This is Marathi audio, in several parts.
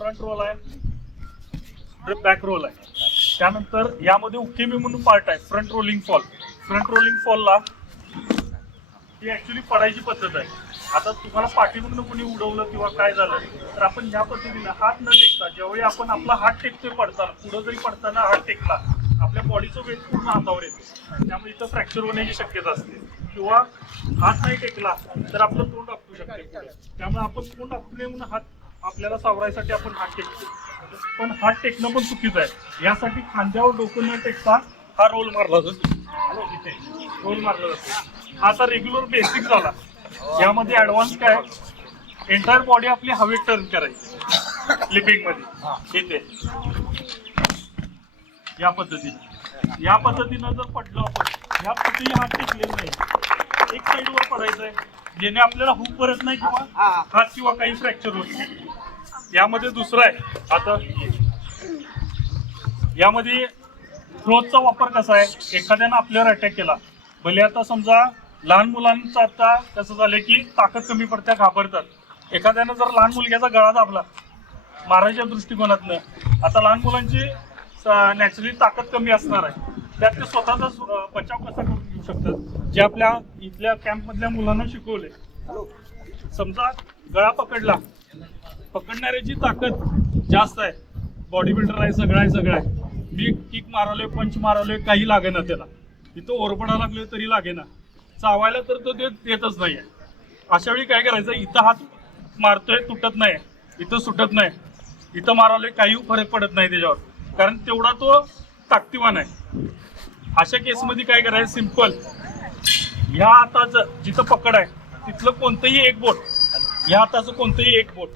फ्रंट रोल आहे. बॅक रोल आहे. त्यानंतर यामध्ये उकेमी म्हणून पार्ट आहे. Front rolling fall front rolling फॉलला ही ऍक्च्युली पडायची पद्धत आहे. आता तुम्हाला पाठीमधून कोणी उडवलं किंवा काय झालं तर आपण ह्या पद्धतीने हात न टेकता ज्यावेळी आपण आपला हात टेकतोय पडताना पुढं जरी पडताना हात टेकला आपल्या बॉडीचं वेट पूर्ण हातावर येतो. त्यामुळे इथं फ्रॅक्चर होण्याची शक्यता असते. किंवा हात नाही टेकला तर आपलं तोंड आपटू शकते. त्यामुळे आपण तोंड आपले नये म्हणून हात आपल्याला सावरायसाठी आपण हात टेकतो. पण हात टेकणं पण चुकीचं आहे. यासाठी खांद्यावर डोकं न टेकता हा रोल मारला जातो. इथे. रोल मारला जातो. हा आता रेग्युलर बेसिक झाला. यामध्ये ऍडव्हान्स काय? एंटायर बॉडी आपली हवेत टर्न करायची. लिपिंगमध्ये. इथे. या पद्धतीने. या पद्धतीनं जर पडलो आपण या पद्धतीने हात टेकलेला नाही. एक साईडवर पडायचं आहे जेणे आपल्याला हुक परत नाही किंवा हात किंवा काही फ्रॅक्चर होत नाही. यामध्ये दुसरं आहे. आता यामध्ये क्लोथचा वापर कसा आहे? एखाद्यानं आपल्यावर अटॅक केला. भले आता समजा लहान मुलांचं आता कसं झालं की ताकद कमी पडत्या घाबरतात. एखाद्यानं जर लहान मुलग्याचा गळा दाबला मारायच्या दृष्टिकोनातनं आता लहान मुलांची नॅचरली ताकद कमी असणार आहे. त्यात ते स्वतःचा सु- बचाव कसा करून घेऊ शकतात? जे आपल्या इथल्या कॅम्पमधल्या मुलांना शिकवले समजा गळा पकडला पकडणाऱ्याची ताकद जास्त आहे. बॉडी बिल्डर आहे सगळं आहे सगळं आहे. मी किक मारवलोय पंच मारवलोय काही लागेना त्याला. तिथं ओरपडा लागलोय तरी लागेना. चावायला तर तो देत देतच नाही अशा वेळी काय करायचं? इथं हात मारतोय तुटत नाही इथं सुटत नाही. इथं मारवले काही फरक पडत नाही त्याच्यावर. कारण तेवढा तो ताकदीवान आहे. अशा केसमध्ये काय करायचं? सिंपल ह्या हाताचं जिथं पकड आहे तिथलं कोणतंही एक बोट ह्या हाताचं कोणतंही एक बोट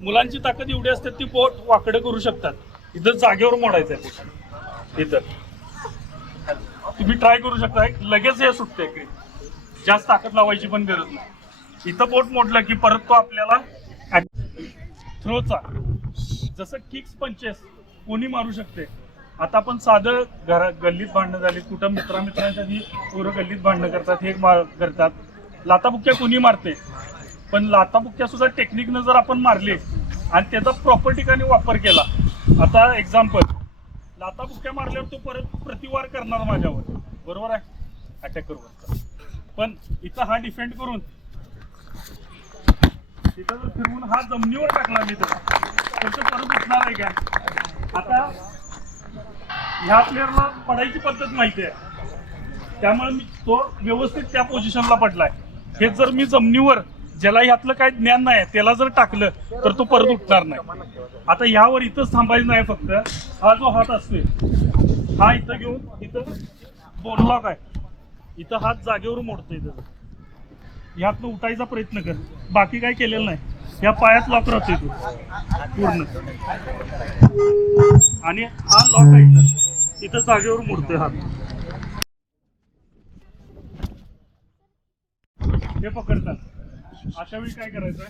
मुलांची ताकद एवढी असते ती पोट वाकडं करू शकतात. इथं जागेवर मोडायचं आहे बोट इथं. तुम्ही ट्राय करू शकता. लगेच हे सुटते जास्त ताकद लावायची पण गरज नाही. इथं पोट मोडलं की परत तो आपल्याला थ्रोचा जसं किक्स पंचेस कोणी मारू शकते. आता आपण साधं घरा गल्लीत भांडणं झाली कुठं मित्रामित्रांच्या पोरं गल्लीत भांडणं करतात हे करतात. लाताबुक्या कोणी मारते? पण लाताबुक्क्या सुद्धा टेक्निकनं जर आपण मारले आणि त्याचा प्रॉपर ठिकाणी वापर केला. आता एक्झाम्पल लाताबुक्क्या मारल्यावर तो परत प्रतिवार करणार माझ्यावर. बरोबर आहे? अटॅक करू पण इथं हा डिफेंड करून तिथं जर फिरवून हा जमिनीवर टाकला मी तर तो परत उठणार आहे का? आता ह्या प्लेअरला पडायची पद्धत माहिती आहे. त्यामुळे मी तो व्यवस्थित त्या पोझिशनला पडलाय. हे जर मी जमिनीवर ज्याला ह्यातलं काही ज्ञान नाही त्याला जर टाकलं तर तो परत उठणार नाही. आता ह्यावर इथंच थांबायचं नाही फक्त. हा जो हात असतोय हा इथं घेऊन इथं बोनलॉक आहे. इथं हात जागेवर मोडतोय त्याचा यातनं उठायचा प्रयत्न कर. बाकी काय केलेलं नाही. या पायात लॉक राहतोय तू. पूर्ण. आणि हा लॉक आहे इथं जागेवर मोडतोय हात. हे पकडतात. अशा वेळी काय करायचं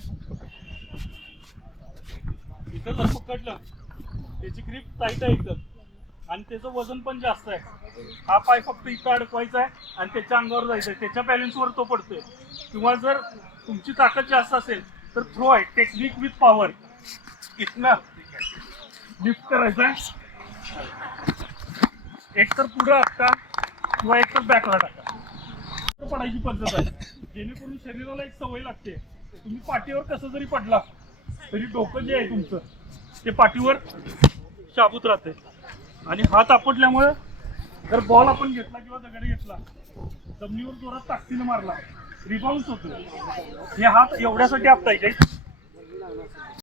इथं जर पकडलं त्याची ग्रीप टाईट आहे एकदम आणि त्याचं वजन पण जास्त आहे. हा पाय फक्त इथं अडकवायचा आहे आणि त्याच्या अंगावर जायचं आहे. त्याच्या बॅलन्सवर तो पडतोय. किंवा जर तुमची ताकद जास्त असेल तर थ्रो आहे. टेक्निक विथ पॉवर इथनं लिफ्ट करायचा आहे. एक तर पुढं आपटा किंवा एक तर बॅकला टाका पडायची पद्धत आहे. जेणेकरून शरीराला एक सवय लागते. तुम्ही पाठीवर कसं जरी पडला तरी डोकं जे आहे तुमचं ते पाठीवर शाबूत राहते. आणि हात आपटल्यामुळे जर बॉल आपण घेतला किंवा दगड घेतला जमिनीवर जोरात ताकदीनं मारला रिबाउंड होतो हे हात एवढ्यासाठी आपटायचे